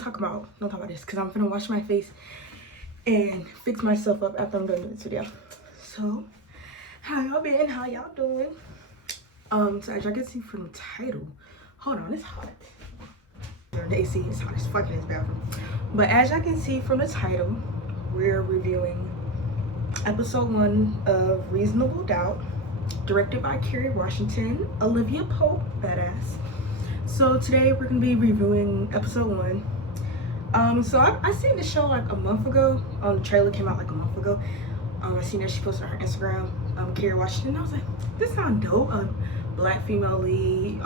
don't talk about this, because I'm gonna wash my face and fix myself up after I'm done with this video. So, how y'all been? How y'all doing? So as y'all can see from the title, hold on, it's hot. The AC is hot as fuck in this bathroom. But as y'all can see from the title, we're reviewing episode 1 of Reasonable Doubt, directed by Kerry Washington, Olivia Pope, badass. So today we're gonna be reviewing episode 1. So I seen the show like a month ago. The trailer came out like a month ago. I seen that she posted on her Instagram, Kerry Washington. I was like, this sounds dope. Black female lead,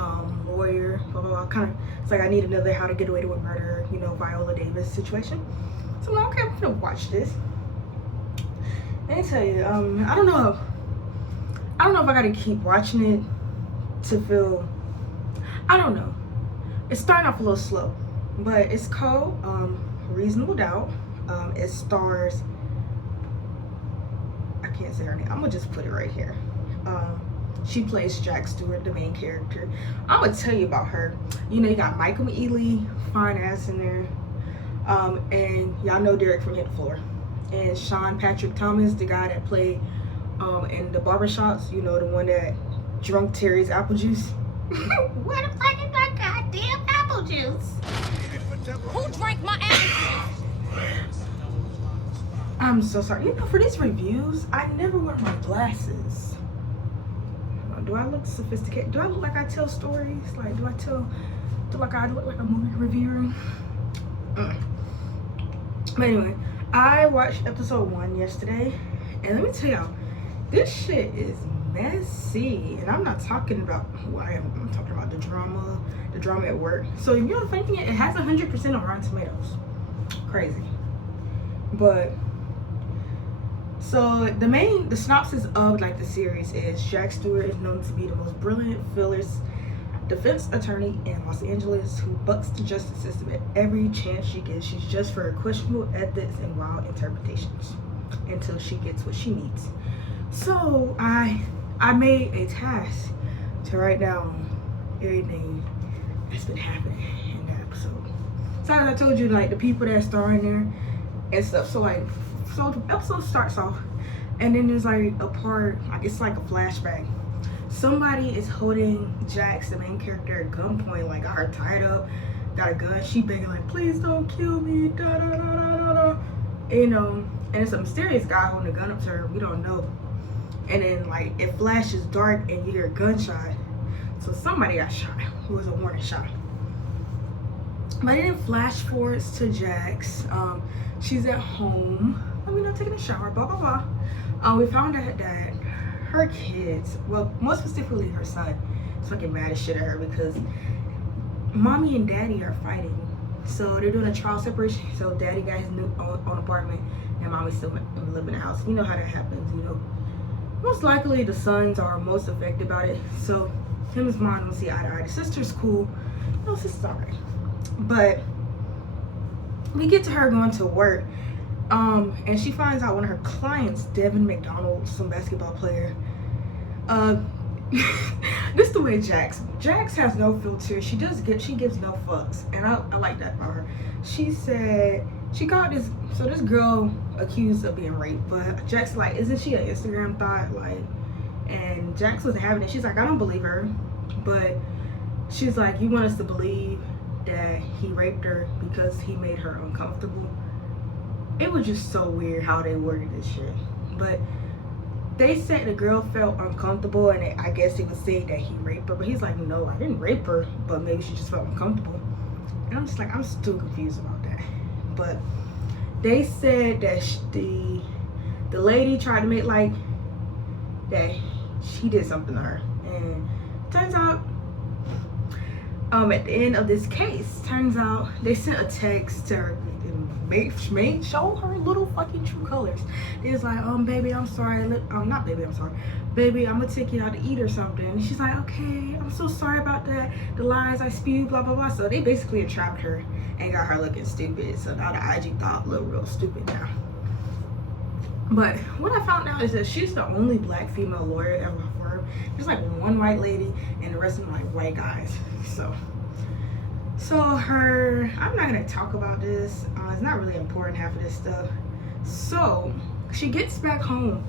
lawyer, blah blah blah. It's like I need another How to Get Away with Murder, Viola Davis situation. So I'm like, okay, I'm gonna watch this. Let me tell you, I don't know if I gotta keep watching it to feel, I don't know. It's starting off a little slow, but it's called Reasonable Doubt. It stars, I can't say her name, I'm gonna just put it right here. She plays Jack Stewart, the main character. I'm gonna tell you about her. You got Michael Ealy, fine ass in there. And y'all know Derek from Hit the Floor. And Sean Patrick Thomas, the guy that played in the barbershops, the one that drunk Terry's apple juice. Where the fuck is that goddamn apple juice? Who drank my apple juice? I'm so sorry. For these reviews, I never wear my glasses. Do I look sophisticated? Do I look like I tell stories? Like, do I look like a movie reviewer? But anyway, I watched episode 1 yesterday, and let me tell y'all, this shit is messy. And I'm not talking about who I am. I'm talking about the drama at work. So you know the funny thing, it has 100% on Rotten Tomatoes. Crazy. But so the synopsis of the series is Jack Stewart is known to be the most brilliant, fearless defense attorney in Los Angeles who bucks the justice system at every chance she gets. She's just for questionable ethics and wild interpretations until she gets what she needs. So I made a task to write down everything that's been happening in that episode. So as I told you, the people that star in there and stuff. So the episode starts off, and then there's a part, it's like a flashback. Somebody is holding Jax, the main character, at gunpoint, got her tied up, got a gun. She begging please don't kill me, da da da da da. And it's a mysterious guy holding a gun up to her. We don't know. And then it flashes dark, and you hear a gunshot. So somebody got shot. It was a warning shot. But then it flash forwards to Jax. She's at home, taking a shower, blah blah blah. We found out that her kids, well, more specifically her son, is fucking mad as shit at her because mommy and daddy are fighting. So they're doing a trial separation. So daddy got his new own apartment, and mommy's still living in the house. You know how that happens. Most likely the sons are most affected by it. So him and his mom don't see eye to eye. The sister's cool. No, sister's alright. But we get to her going to work. And she finds out one of her clients, Devin McDonald, some basketball player. This is the way Jax has no filter. She gives no fucks, and I like that about her. She said she got this. So this girl accused of being raped, but Jax isn't she an Instagram thought? And Jax wasn't having it. She's like, I don't believe her, but she's like, you want us to believe that he raped her because he made her uncomfortable? It was just so weird how they worded this shit. But they said the girl felt uncomfortable, and I guess he was saying that he raped her, but he's like, no, I didn't rape her, but maybe she just felt uncomfortable. And I'm just like, I'm still confused about that. But they said that the lady tried to make that she did something to her, and turns out at the end of this case, turns out they sent a text to her and show her little fucking true colors. It's like, baby, I'm sorry. Not baby, I'm sorry. Baby, I'm gonna take you out to eat or something. And she's like, okay, I'm so sorry about that. The lies I spewed, blah blah blah. So they basically entrapped her and got her looking stupid. So now the IG thought look real stupid now. But what I found out is that she's the only black female lawyer ever for her. There's one white lady, and the rest of them white guys. So So I'm not gonna talk about this. It's not really important, half of this stuff. So she gets back home.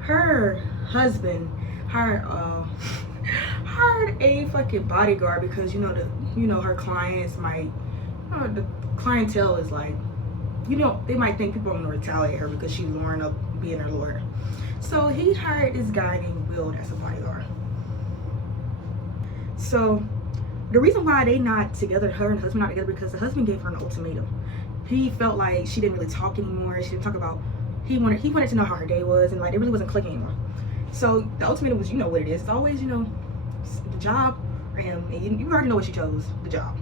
Her husband hired a fucking bodyguard because her clients might, the clientele is like, they might think people are gonna retaliate her because she's luring up being her lawyer. So he hired this guy named Will as a bodyguard. So the reason why they not together, her and the husband not together, because the husband gave her an ultimatum. He felt like she didn't really talk anymore. She didn't talk about, he wanted to know how her day was, and like it really wasn't clicking anymore. So the ultimatum was, what it is. It's always, the job or him, and you already know what she chose, the job.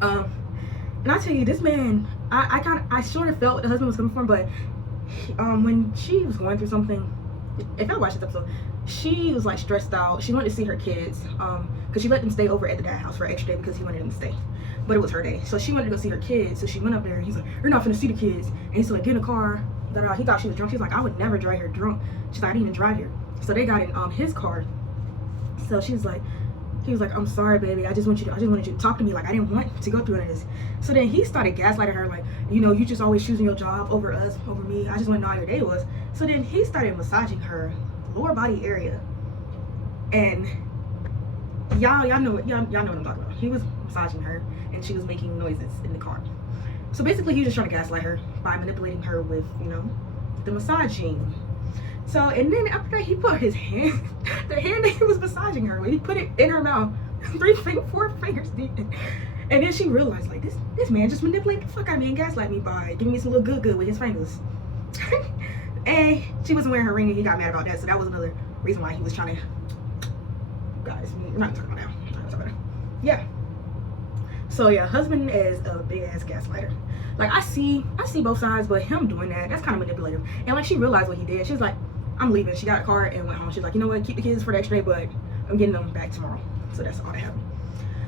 And I tell you, this man, I sort of felt what the husband was coming from, but when she was going through something, if I watched this episode, she was like stressed out. She wanted to see her kids, because she let them stay over at the dad house for an extra day because he wanted them to stay, but it was her day, so she wanted to go see her kids. So she went up there, and he's like, "You're not finna see the kids," and he's like, "Get in the car." He thought she was drunk. She's like, "I would never drive here drunk." She's like, "I didn't even drive here." So they got in his car. So he was like, "I'm sorry, baby. I just wanted you to talk to me. Like, I didn't want to go through any of this." So then he started gaslighting her, like, "You just always choosing your job over us, over me. I just want to know how your day was." So then he started massaging her lower body area, and y'all know what I'm talking about. He was massaging her, and she was making noises in the car. So basically, he was just trying to gaslight her by manipulating her with, the massaging. So, and then after that, he put his hand, the hand that he was massaging her with, he put it in her mouth, 4 fingers deep. And then she realized, like, this man just manipulated the fuck out of me and gaslight me by giving me some little good with his fingers. And she wasn't wearing her ring, and he got mad about that. So that was another reason why he was trying to, guys, we're not talking about that. We're not talking about that. Yeah. So yeah, husband is a big ass gaslighter. Like, I see both sides, but him doing that's kind of manipulative. And like, she realized what he did. She's like, "I'm leaving." She got a car and went home. She's like, "You know what? Keep the kids for the extra day, but I'm getting them back tomorrow." So that's all that happened.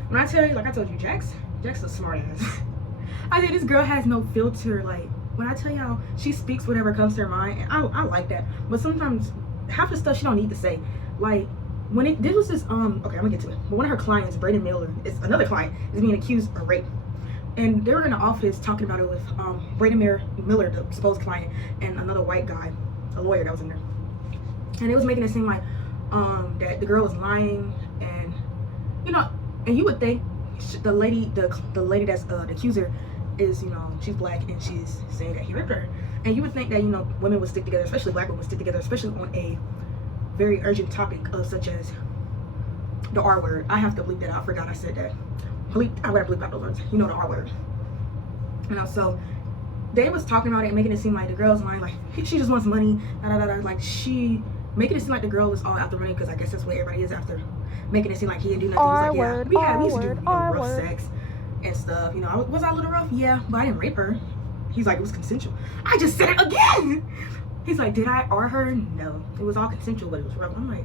When I tell you, like I told you, Jax a smart ass. I think this girl has no filter. Like, when I tell y'all, she speaks whatever comes to her mind, and I like that. But sometimes half the stuff she don't need to say. Like, this was this okay, I'm gonna get to it. But one of her clients, Braden Miller, is another client, is being accused of rape. And they were in the office talking about it with Braden Miller, the supposed client, and another white guy, a lawyer that was in there. And it was making it seem like that the girl was lying, and and you would think the lady that's the accuser is, she's black, and she's saying that he raped her. And you would think that women would stick together, especially black women would stick together, especially on a very urgent topic of such as the R word. I have to bleep that out. I forgot I said that. I gotta bleep out those words. The R word. So they was talking about it and making it seem like the girl's lying, like she just wants money, like she making it seem like the girl was all after money, because I guess that's what everybody is after, making it seem like he didn't do nothing. He's like, yeah, we used to do rough sex and stuff. Was I a little rough? Yeah, but I didn't rape her. He's like, it was consensual. I just said it again. He's like, did I R her? No, it was all consensual, but it was rough. I'm like,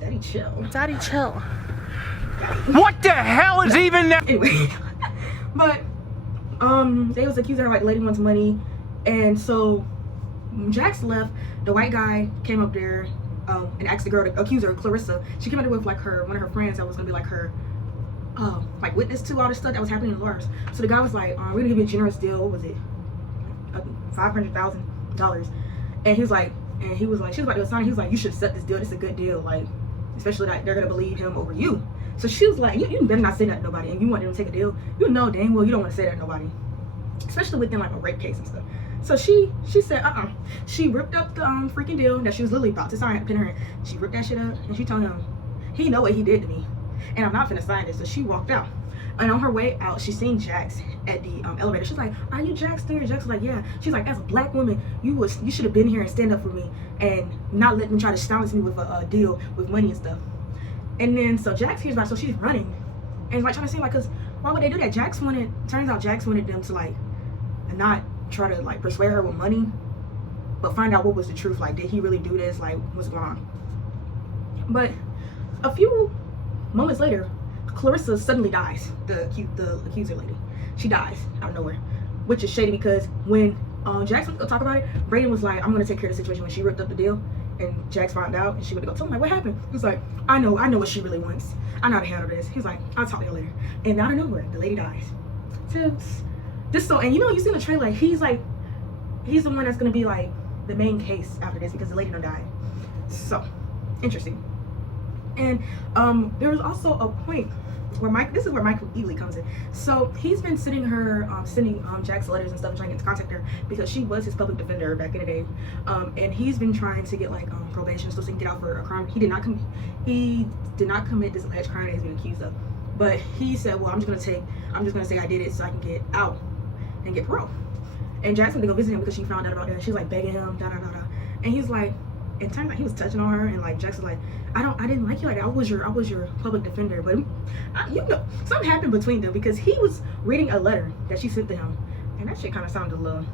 Daddy, chill. Daddy, chill. What the hell is even that? Anyway, but they was accusing her like the lady wants money, and so when Jax left, the white guy came up there and asked the girl to accuse her, Clarissa. She came up there with like one of her friends that was gonna be like her like witness to all this stuff that was happening in Lars. So the guy was like, we're gonna give you a generous deal. What was it? $500,000. And he was like, she was about to sign it. He was like, you should accept this deal. This is a good deal. Like, especially like they're gonna believe him over you. So she was like, you better not say that to nobody. And you want them to take a deal, dang well you don't want to say that to nobody, especially within like a rape case and stuff. So she said, She ripped up the freaking deal that she was literally about to sign, pin her hand. She ripped that shit up, and she told him, he know what he did to me, and I'm not finna sign this. So she walked out. And on her way out, she seen Jax at the elevator. She's like, "Are you Jax there?" Jax was like, "Yeah." She's like, "As a black woman, you should have been here and stand up for me and not let them try to silence me with a deal with money and stuff." And then so Jax hears about it, so she's running and like trying to seem like, cause why would they do that? Turns out Jax wanted them to like not try to like persuade her with money, but find out what was the truth. Like, did he really do this? Like, what's going on? But a few moments later, Clarissa suddenly dies. The accuser lady, she dies out of nowhere, which is shady because when Jax went to go talk about it, Braden was like, "I'm gonna take care of the situation." When she ripped up the deal and Jax found out, and she went to go tell him like, "What happened?" He was like, I know what she really wants. I know how to handle this. He's like, I'll talk to you later. And out of nowhere, the lady dies. And you know, you see in the trailer, like, he's the one that's gonna be like the main case after this because the lady done died. So interesting. And there was also a point where this is where Michael Ealy comes in. So he's been sending Jax letters and stuff, trying to get to contact her because she was his public defender back in the day. And he's been trying to get like probation so he can get out for a crime he did not commit this alleged crime that he's been accused of. But he said, well, I'm just gonna say I did it so I can get out and get parole. And Jax went to go visit him because she found out about that. She's like begging him, and he's like, it turned out he was touching on her, and like Jax was like, I didn't like you like that. I was your public defender, but you know, something happened between them because he was reading a letter that she sent to him, and that shit kind of sounded a little.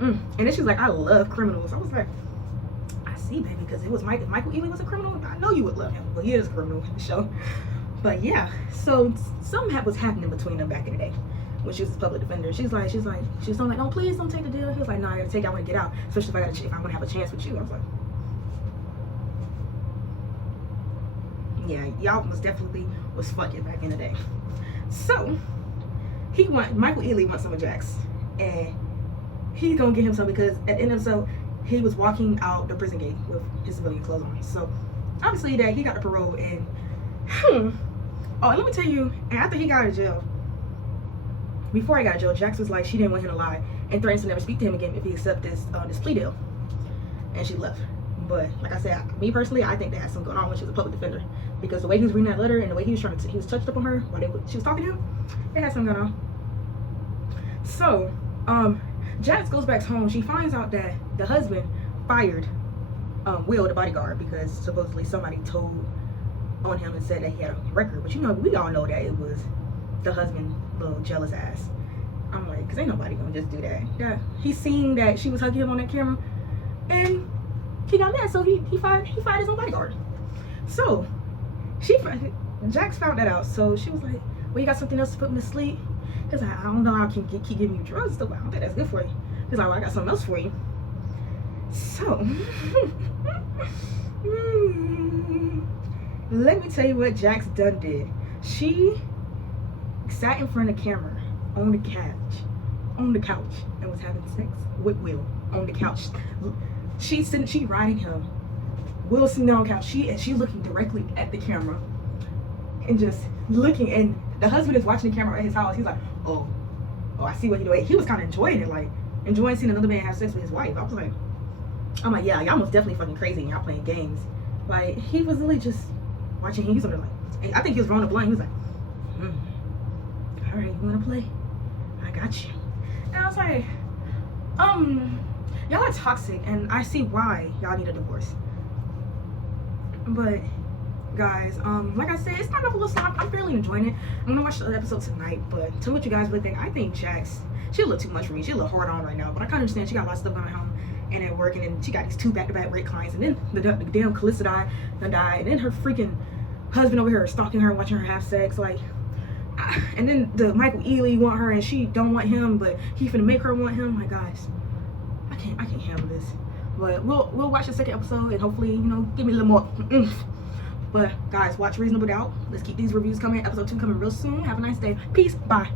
And then she's like, I love criminals. I was like, I see, baby, because it was Mike. If Michael Ealy was a criminal, I know you would love him. But he is a criminal in the show. But yeah, so something was happening between them back in the day when she was a public defender. She's like, oh, please don't take the deal. He was like, no, I gotta take it. I want to get out, especially if I'm gonna have a chance with you. I was like, yeah, y'all most definitely was fucking back in the day. So Michael Ealy wants some of Jax, and he's gonna get him some because at the end of the episode, he was walking out the prison gate with his civilian clothes on. So obviously that he got the parole, and oh, and let me tell you, and after he got out of jail, before he got out of jail, Jax was like, she didn't want him to lie and threatened to never speak to him again if he accepted this plea deal, and she left. But like I said, me personally, I think that had something going on when she was a public defender, because the way he was reading that letter and the way he was he was touched up on her while she was talking to him, it had something going on. So Jax goes back home. She finds out that the husband fired Will, the bodyguard, because supposedly somebody told on him and said that he had a record. But you know, we all know that it was the husband, little jealous ass. I'm like, because ain't nobody gonna just do that. Yeah, he seen that she was hugging him on that camera, and he got mad, so he fired his own bodyguard. So Jax found that out. So she was like, well, you got something else to put me to sleep? He's like, I don't know how I can keep giving you drugs stuff. I don't think that's good for you. He's like, well, I got something else for you. So let me tell you what Jax done did. She sat in front of the camera on the couch and was having sex with Will on the couch. She riding him. Will sitting there on the couch. She looking directly at the camera and just looking. And the husband is watching the camera at his house. He's like, oh, I see what you're doing. He was kind of enjoying it, like enjoying seeing another man have sex with his wife. I'm like, yeah, y'all most definitely fucking crazy and y'all playing games. Like, he was really just watching him. He's over there like, I think he was rolling a blunt. He was like, all right, you wanna play? I got you. And I was like, y'all are toxic, and I see why y'all need a divorce. But guys, like I said, it's not a little slow. I'm fairly enjoying it. I'm gonna watch the episode tonight, but tell me what you guys would think. I think Jax, she a little too much for me. She a little hard on right now, but I kind of understand she got a lot of stuff going on and at work, and then she got these 2 back-to-back rape clients, and then the damn Calista died, and then her freaking husband over here stalking her, watching her have sex, like, and then the Michael Ealy want her and she don't want him, but he finna make her want him. Like, guys, I can't handle this. But we'll watch the second episode and hopefully, you know, give me a little more oomph. But guys, watch Reasonable Doubt. Let's keep these reviews coming. Episode 2 coming real soon. Have a nice day. Peace. Bye.